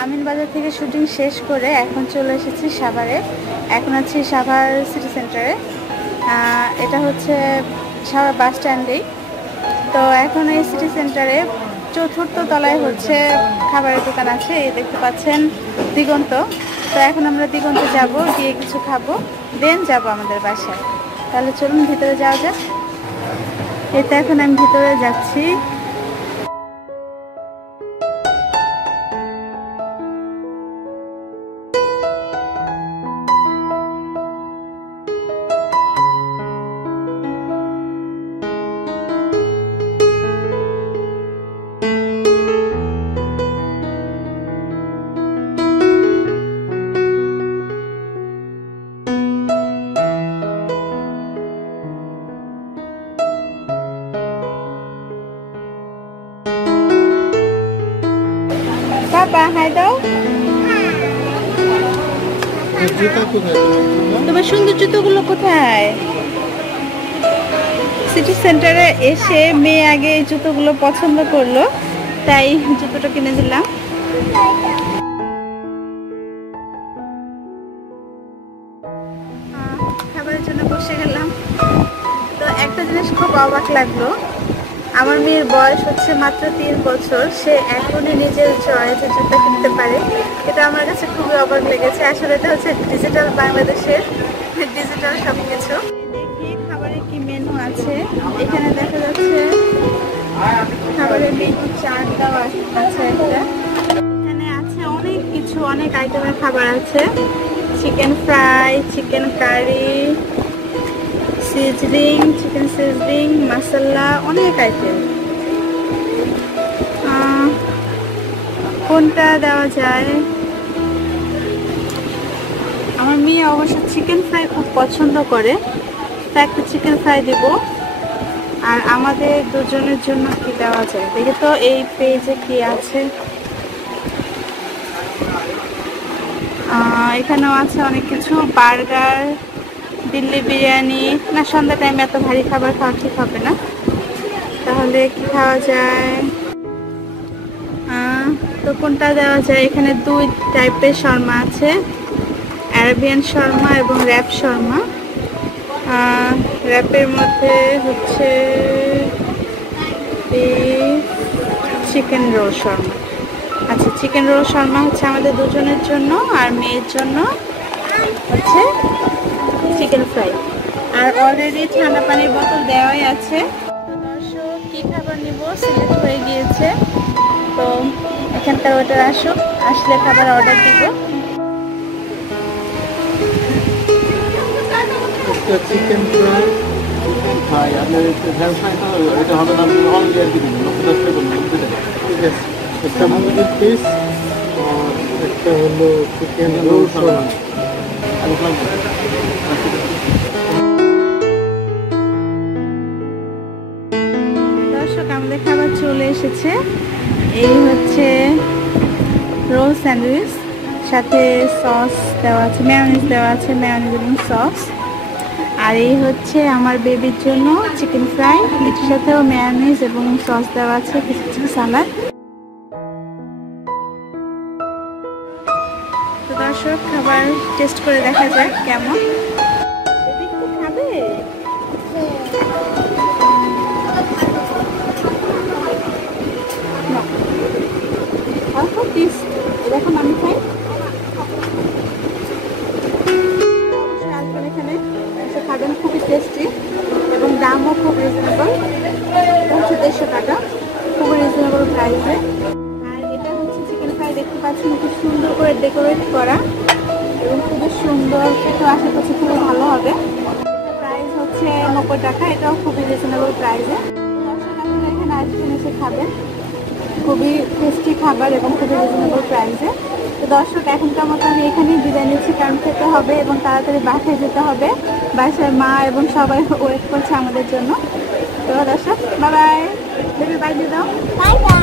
আমিনবাজার থেকে শুটিং শেষ করে এখন চলে এসেছি সাভারে। এখন আছি সাভার সিটি সেন্টারে। এটা হচ্ছে সাভার বাস স্ট্যান্ডেই। তো এখন এই সিটি সেন্টারে 4র্থ তলায় হচ্ছে খাবারের দোকান আছে, এই দেখতে পাচ্ছেন দিগন্ত। তো এখন আমরা দিগন্তে যাব, গিয়ে কিছু খাবো, দেন যাব আমাদের বাসায়। তাহলে চলুন ভিতরে যাওয়া যাক। এই তো এখন আমি ভিতরে যাচ্ছি। বাবা হাই দাও। তোমার সুন্দর জুতোগুলো কোথায়? সিটি সেন্টারে এসে মেয়ে আগে এই জুতোগুলো পছন্দ করলো, তাই জুতোটা কিনে দিলাম। খাবারের জন্য বসে গেলাম। তো একটা জিনিস খুব অবাক লাগলো, আমার মেয়ের বয়স হচ্ছে মাত্র 3 বছর, সে এখনই নিজের চয়েসে জুতো কিনতে পারে। এটা আমার কাছে খুবই অবাক লেগেছে। আসলে এটা হচ্ছে ডিজিটাল বাংলাদেশের ডিজিটাল সবকিছু। দেখি খাবারে কি মেনু আছে। এখানে দেখা যাচ্ছে খাবারের মেনু চার্ট দেওয়া আছে একটা। এখানে আছে অনেক কিছু, অনেক আইটেমের খাবার আছে। Chicken fry, chicken curry, sizzling, chicken sizzling, masala, অনেক আইটেম। কোনটা দেওয়া যায়? আমার মেয়ে অবশ্য চিকেন ফ্রাই খুব পছন্দ করে, তো একটা চিকেন ফ্রাই দেব। আর আমাদের দুজনের জন্য কি দেওয়া যায় দেখি তো এই পেজে কি আছে। এখানেও আছে অনেক কিছু, বার্গার, দিল্লি বিরিয়ানি। না, সন্ধ্যা টাইমে এত ভারী খাবার খাওয়া ঠিক হবে না। তাহলে কি খাওয়া যায়? তো কোনটা দেওয়া যায়? এখানে 2 টাইপের শর্মা আছে, আরাবিয়ান শর্মা এবং র্যাপ শর্মা। র্যাপের মধ্যে হচ্ছে চিকেন রোল শর্মা। আচ্ছা, চিকেন রোল শর্মা হচ্ছে আমাদের দুজনের জন্য, আর মেয়ের জন্য হচ্ছে চিকেন ফ্রাই। আর অলরেডি ঠান্ডা পানির বোতল দেওয়াই আছে। তো দর্শক, কি খাবার নিব সিলেক্ট হয়ে গিয়েছে। তো এখানকার ওয়েটার আসুক, আসলে খাবার অর্ডার দিব। চিকেন ফ্রাই, চিকেন ফ্রাই আপনার ভ্যান ফ্রাই তো এটা হবে না, আপনি অনলি আর দিবেন 10 টাকা করবেন। ঠিক আছে, একটা মুরগির পিস, একটা হলো চিকেন রোল শর্মা। দর্শক, আমাদের খাবার চলে এসেছে। এই হচ্ছে রোল স্যান্ডউইচ, সাথে সস দেওয়া আছে, মেয়োনিজ দেওয়া আছে, মেয়োনিজ এবং সস। আর এই হচ্ছে আমার বেবির জন্য চিকেন ফ্রাই, এটার সাথেও মেয়োনিজ এবং সস দেওয়া আছে, কিছু কিছু সালাদ। তো দর্শক, খাবার টেস্ট করে দেখা যাক কেমন। বেবি কি খাবে? দেখুন আমি খাই। অবশ্যই আসবেন এখানে, এসে খাবেন, খুবই টেস্টি এবং দামও খুব রিজনেবল। এটা হচ্ছে 150 টাকা, খুবই রিজনেবল প্রাইসে। আর এটা হচ্ছে চিকেন ফ্রাই, দেখতে পাচ্ছেন খুব সুন্দর করে ডেকোরেট করা এবং খুবই সুন্দর, খেতে আশা করছি খুবই ভালো হবে। প্রাইস হচ্ছে 90 টাকা, এটাও খুবই রিজনেবল প্রাইসে। দর্শক, আপনারা এখানে আসবেন, এসে খাবেন, খুবই টেস্টি খাবার এবং খুবই রিজনেবল প্রাইসে। তো দর্শক, এখনকার মতো আমি এখানেই বিদায় নিচ্ছি, কারণ খেতে হবে এবং তাড়াতাড়ি বাসায় যেতে হবে। বাসায় মা এবং সবাই ওয়েট করছে আমাদের জন্য। তো দর্শক, বাই বাই। বেবি বাই দিয়ে দাও। Bye bye.